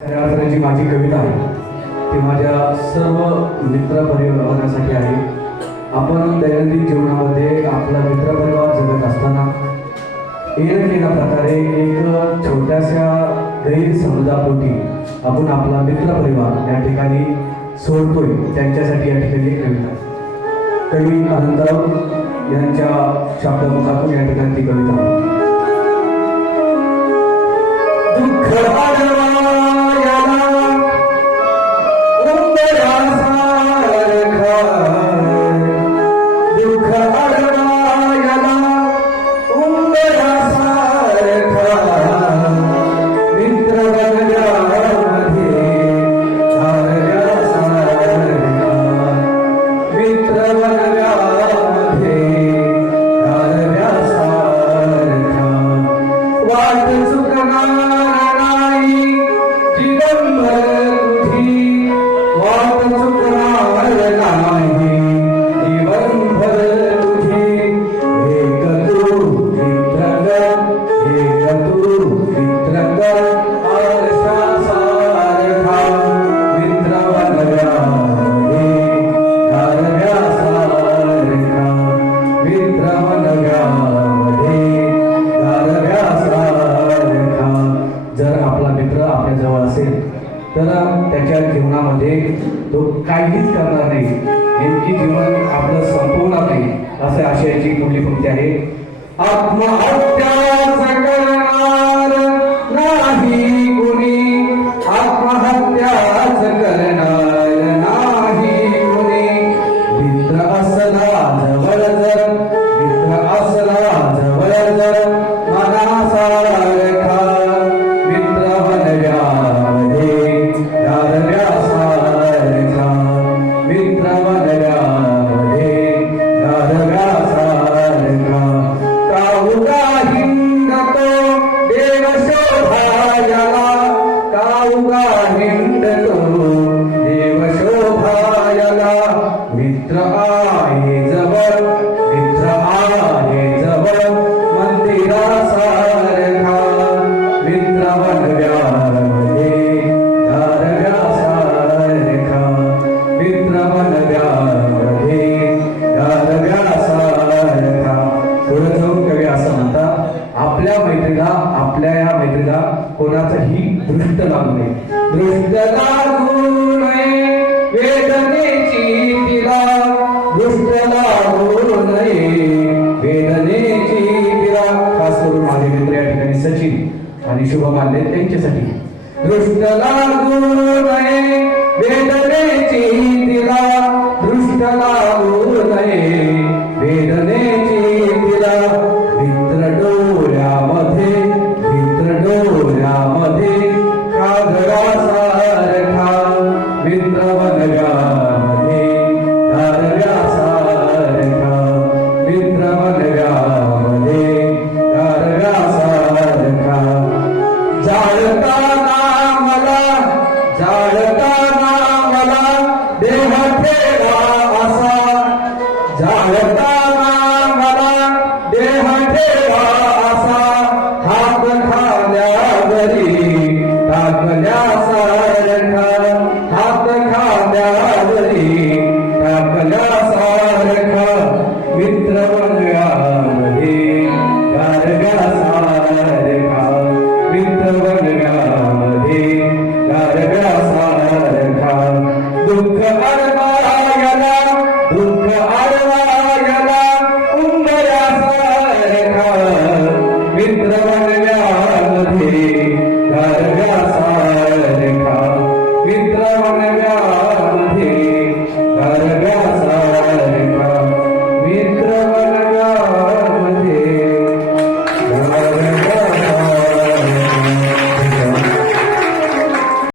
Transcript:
जी माझी कविता आहे ती माझ्या सर्व मित्र परिवारासाठी आहे. आपण दैनंदिन जीवनामध्ये आपला मित्र परिवार जगत असताना येण्या प्रकारे एक छोट्याशा गैरसमजापोटी आपण आपला मित्र परिवार या ठिकाणी सोडतोय. त्यांच्यासाठी या ठिकाणी एक कविता कवी अनंतराव यांच्या शब्दमुखातून या ठिकाणी ती कविता. तर त्याच्या जीवनामध्ये तो काहीच करणार नाही, नेमकी जीवन आपलं संपवणार नाही असे आशयाची पुढली पंक्ती आहे. आत्महत्या करणार नाही कुणी, आत्महत्याच करणार नाही कुणी. मित्र असला जवळ जर, मित्र असला जवळ जर मनासारखा मित्र बनव्या मित्र आहे जवळ, मित्र आहे जवळ मंदिरासारखा मित्र बनव्यामध्ये गारव्यासारखा मित्र बनव्यामध्ये गारव्यासारखा. पुढे जाऊन कवी असं म्हणतात, आपल्या या मैत्रीला कोणाचंही दृष्ट लागू नये, दृष्ट लागू नये वेदनेची तिला, दृष्ट लागू नये वेदनेची तिला. खास करून माझे मित्र या ठिकाणी सचिन आणि शुभम आले त्यांच्यासाठी. दृष्ट लागू नये वेदनेची तिला, दृष्ट लागू नये वेदनेची तिला. मित्र डोळ्यामध्ये, मित्र डोळ्यामध्ये कागदासारखा मित्र बनव्यामध्ये गारव्यासारखा मित्र बनव्यामध्ये गारव्यासारखा. जाळताना मला, जाळताना मला देह ठेवा असा, जाळताना मला देह ठेवा असा. हात खाल्या घरी टाकल्यासारखा